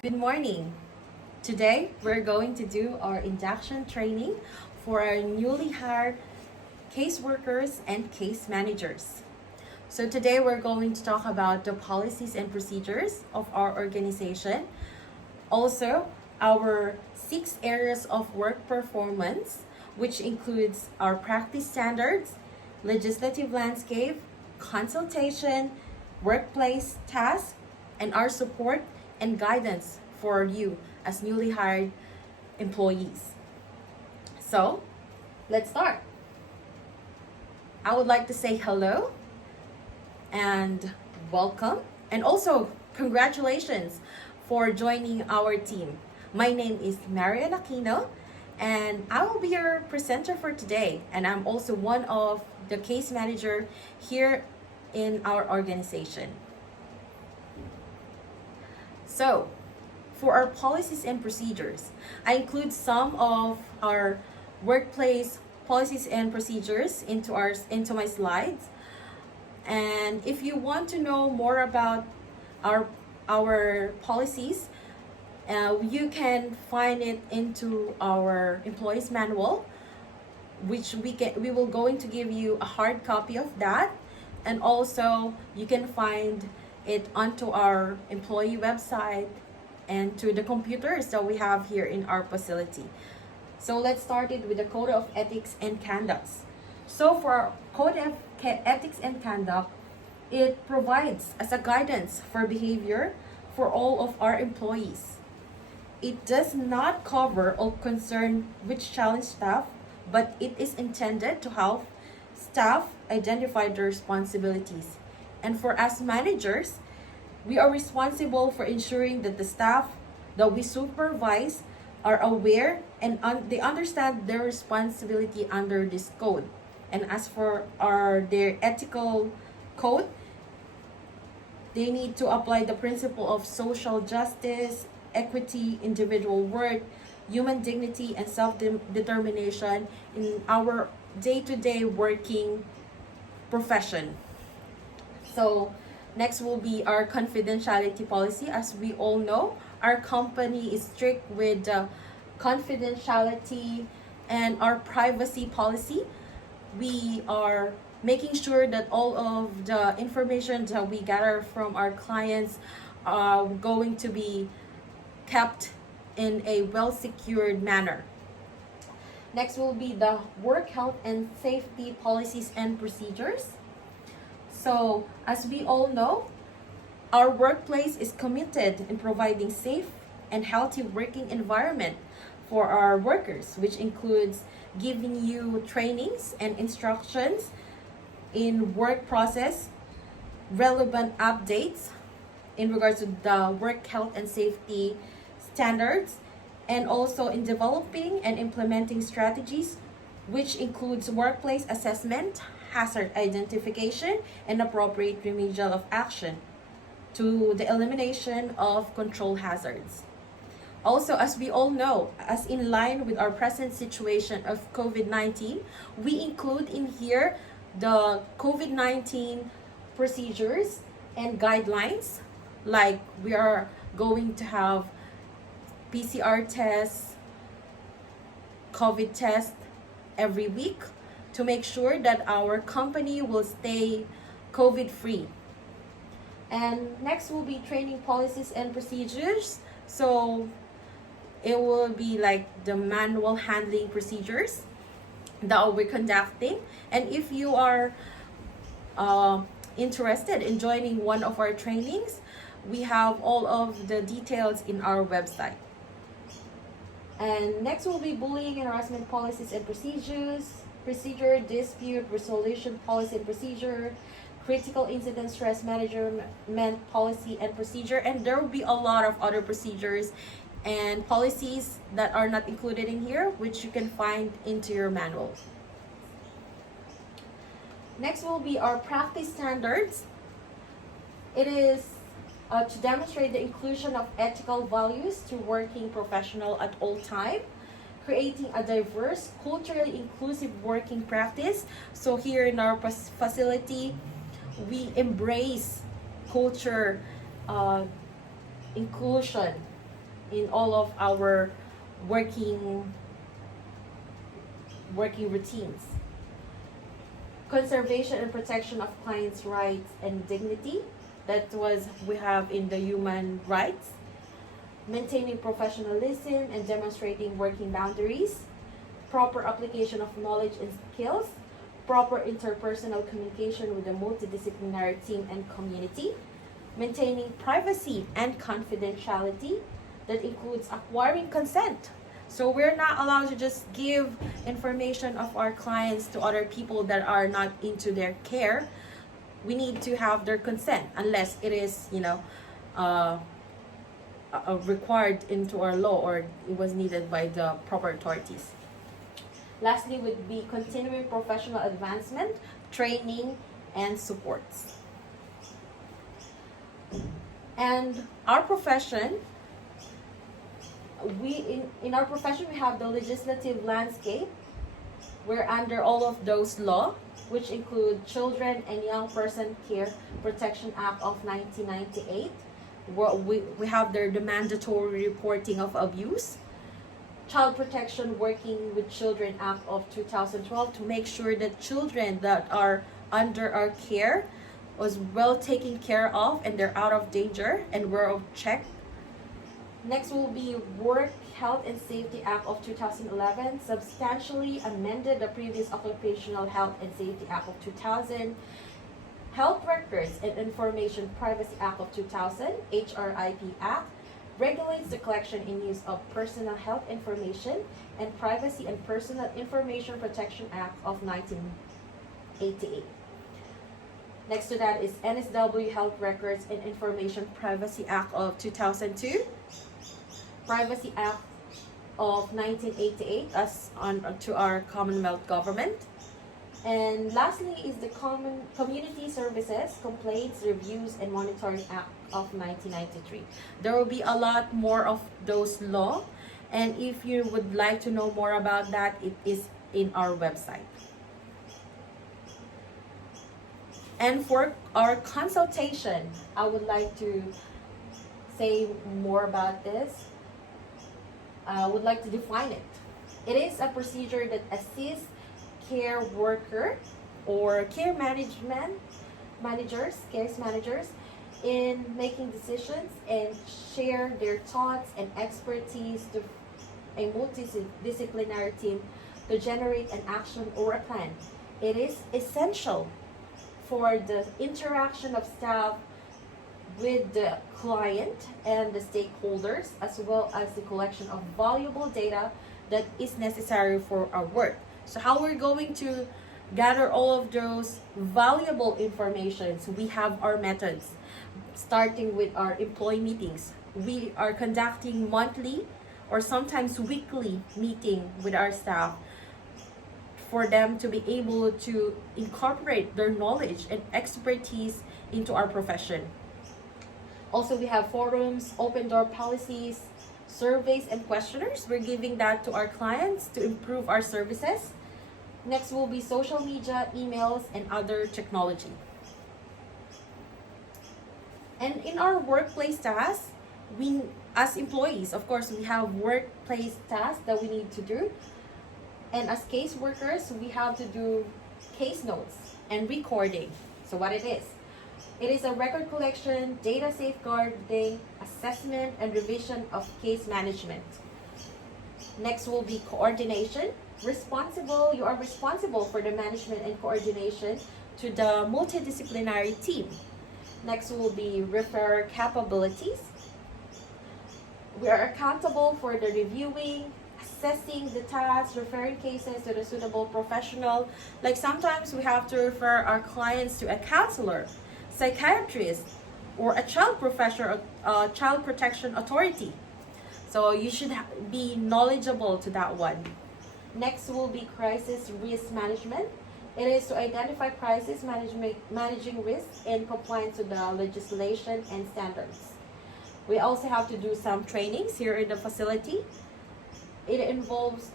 Good morning. Today we're going to do our induction training for our newly hired caseworkers and case managers. So today we're going to talk about the policies and procedures of our organization. Also, our 6 areas of work performance, which includes our practice standards, legislative landscape, consultation, workplace tasks, and our support and guidance for you as newly hired employees. So, let's start. I would like to say hello and welcome, and also congratulations for joining our team. My name is Marian Aquino, and I will be your presenter for today, and I'm also one of the case manager here in our organization. So, for our policies and procedures, I include some of our workplace policies and procedures into my slides. And if you want to know more about our policies, you can find it into our employees manual, which we will going to give you a hard copy of that, and also you can find it onto our employee website and to the computers that we have here in our facility. So let's start it with the Code of Ethics and Conducts. So for our Code of Ethics and Conduct, it provides as a guidance for behavior for all of our employees. It does not cover or concern which challenge staff, but it is intended to help staff identify their responsibilities. And for us managers, we are responsible for ensuring that the staff that we supervise are aware and they understand their responsibility under this code. And as for their ethical code, they need to apply the principle of social justice, equity, individual worth, human dignity, and self-determination in our day-to-day working profession. So next will be our confidentiality policy. As we all know, our company is strict with confidentiality and our privacy policy. We are making sure that all of the information that we gather from our clients are going to be kept in a well-secured manner. Next will be the work health and safety policies and procedures. So, as we all know, our workplace is committed in providing safe and healthy working environment for our workers, which includes giving you trainings and instructions in work process, relevant updates in regards to the work health and safety standards, and also in developing and implementing strategies, which includes workplace assessment, hazard identification, and appropriate remedial of action to the elimination of control hazards. Also, as we all know, as in line with our present situation of COVID-19, we include in here the COVID-19 procedures and guidelines, like we are going to have PCR tests, COVID tests every week to make sure that our company will stay COVID-free. And next will be training policies and procedures. So it will be like the manual handling procedures that we're conducting. And if you are interested in joining one of our trainings, we have all of the details in our website. And next will be bullying and harassment policies and procedure, dispute resolution policy and procedure, critical incident stress management policy and procedure, and there will be a lot of other procedures and policies that are not included in here, which you can find into your manual. Next will be our practice standards. It is to demonstrate the inclusion of ethical values to working professional at all time, creating a diverse, culturally inclusive working practice. So here in our facility, we embrace culture inclusion in all of our working routines. Conservation and protection of clients' rights and dignity. That was we have in the human rights. Maintaining professionalism and demonstrating working boundaries. Proper application of knowledge and skills. Proper interpersonal communication with a multidisciplinary team and community. Maintaining privacy and confidentiality. That includes acquiring consent. So we're not allowed to just give information of our clients to other people that are not into their care. We need to have their consent unless it is, required into our law or it was needed by the proper authorities. Lastly would be continuing professional advancement, training, and supports. And our profession, in our profession we have the legislative landscape. We're under all of those law, which include Children and Young Person Care Protection Act of 1998. We have the mandatory reporting of abuse. Child Protection Working with Children Act of 2012 to make sure that children that are under our care was well taken care of and they're out of danger and we're checked. Next will be Work Health and Safety Act of 2011, substantially amended the previous Occupational Health and Safety Act of 2000. Health Records and Information Privacy Act of 2000, HRIP Act, regulates the collection and use of personal health information, and Privacy and Personal Information Protection Act of 1988. Next to that is NSW Health Records and Information Privacy Act of 2002, Privacy Act of 1988 as on to our Commonwealth government. And lastly is the Community Services, Complaints, Reviews, and Monitoring Act of 1993. There will be a lot more of those law, and if you would like to know more about that, it is in our website. And for our consultation, I would like to say more about this. I would like to define it. It is a procedure that assists care worker or care case managers in making decisions and share their thoughts and expertise to a multidisciplinary team to generate an action or a plan. It is essential for the interaction of staff with the client and the stakeholders, as well as the collection of valuable data that is necessary for our work. So how we're going to gather all of those valuable information? So we have our methods, starting with our employee meetings. We are conducting monthly or sometimes weekly meeting with our staff for them to be able to incorporate their knowledge and expertise into our profession. Also, we have forums, open door policies, surveys, and questionnaires. We're giving that to our clients to improve our services. Next will be social media, emails, and other technology. And in our workplace tasks, we, as employees, of course, we have workplace tasks that we need to do. And as case workers, we have to do case notes and recording. So what it is a record collection, data safeguarding, assessment, and revision of case management. Next will be coordination. You are responsible for the management and coordination to the multidisciplinary team. Next will be referrer capabilities. We are accountable for the reviewing, assessing the tasks, referring cases to the suitable professional. Like sometimes we have to refer our clients to a counselor, psychiatrist, or a child protection authority. So you should be knowledgeable to that one. Next will be crisis risk management. It is to identify crisis managing risks in compliance with the legislation and standards. We also have to do some trainings here in the facility. It involves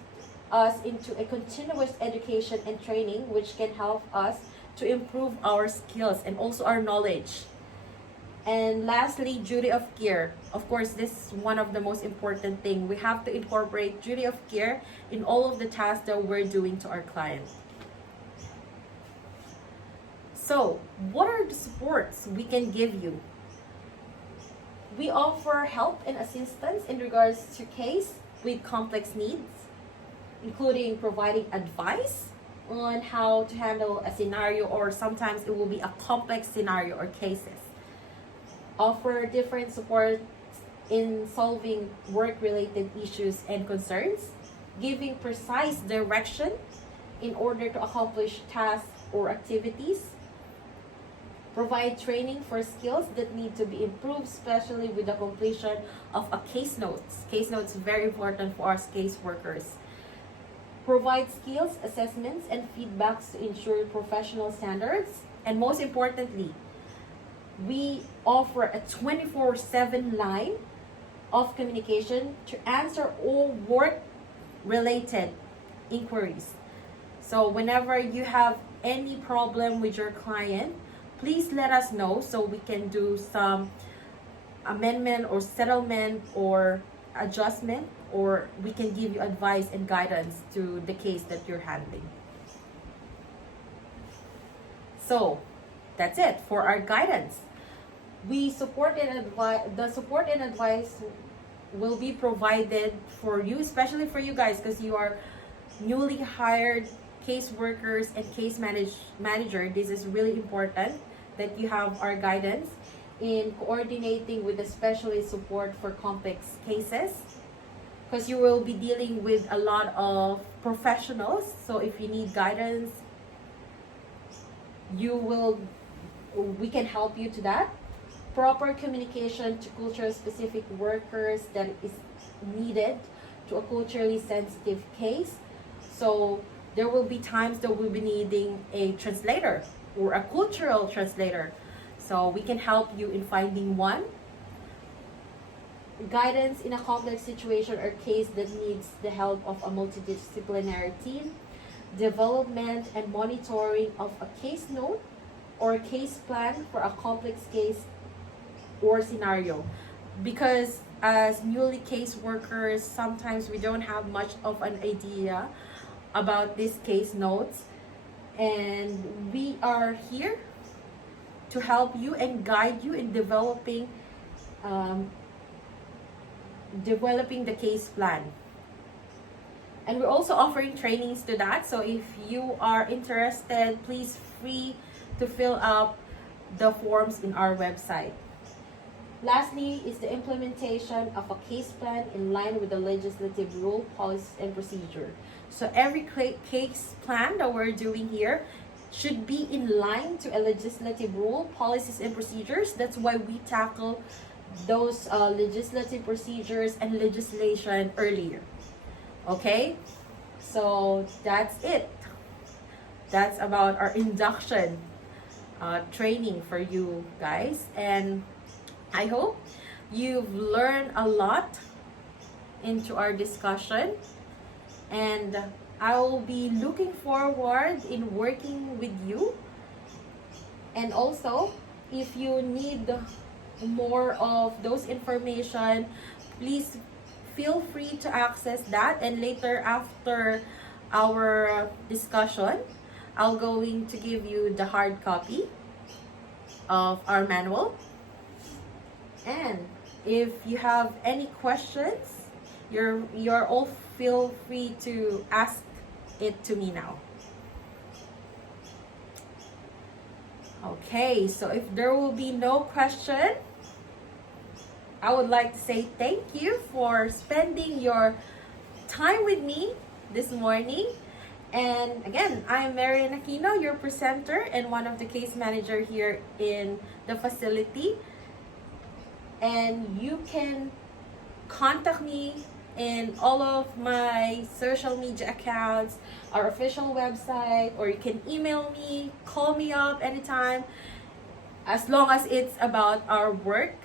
us into a continuous education and training, which can help us to improve our skills and also our knowledge. And lastly, duty of care. Of course, this is one of the most important thing. We have to incorporate duty of care in all of the tasks that we're doing to our client. So, what are the supports we can give you? We offer help and assistance in regards to case with complex needs, including providing advice on how to handle a scenario, or sometimes it will be a complex scenario or cases. Offer different support in solving work-related issues and concerns, giving precise direction in order to accomplish tasks or activities, provide training for skills that need to be improved, especially with the completion of a case notes. Case notes very important for us case workers. Provide skills, assessments, and feedbacks to ensure professional standards. And most importantly, we offer a 24/7 line of communication to answer all work-related inquiries. So whenever you have any problem with your client, please let us know so we can do some amendment or settlement or adjustment, or we can give you advice and guidance to the case that you're handling. So that's it for our guidance. The support and advice will be provided for you, especially for you guys, because you are newly hired case workers and case manager. This is really important that you have our guidance in coordinating with the specialist support for complex cases, because you will be dealing with a lot of professionals. So if you need guidance, we can help you to that. Proper communication to culture specific workers that is needed to a culturally sensitive case. So there will be times that we'll be needing a translator or a cultural translator. So we can help you in finding one. Guidance in a complex situation or case that needs the help of a multidisciplinary team. Development and monitoring of a case note or a case plan for a complex case or scenario. Because as newly case workers, sometimes we don't have much of an idea about these case notes, and we are here to help you and guide you in developing the case plan. And we're also offering trainings to that. So if you are interested, please free to fill out the forms in our website. Lastly is the implementation of a case plan in line with the legislative rule, policies, and procedure. So every case plan that we're doing here should be in line to a legislative rule, policies, and procedures. That's why we tackle those legislative procedures and legislation earlier. Okay? So that's it. That's about our induction training for you guys. And I hope you've learned a lot into our discussion, and I will be looking forward in working with you. And also, if you need more of those information, please feel free to access that. And later, after our discussion, I'll going to give you the hard copy of our manual. And if you have any questions, you're all feel free to ask it to me now. Okay, so if there will be no question, I would like to say thank you for spending your time with me this morning. And again, I'm Marian Aquino, your presenter and one of the case manager here in the facility. And you can contact me in all of my social media accounts, our official website, or you can email me, call me up anytime, as long as it's about our work.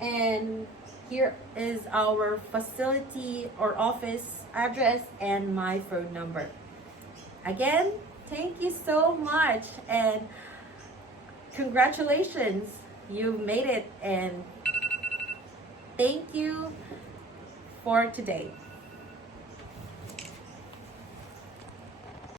And here is our facility or office address and my phone number. Again, thank you so much and congratulations you've made it, and thank you for today.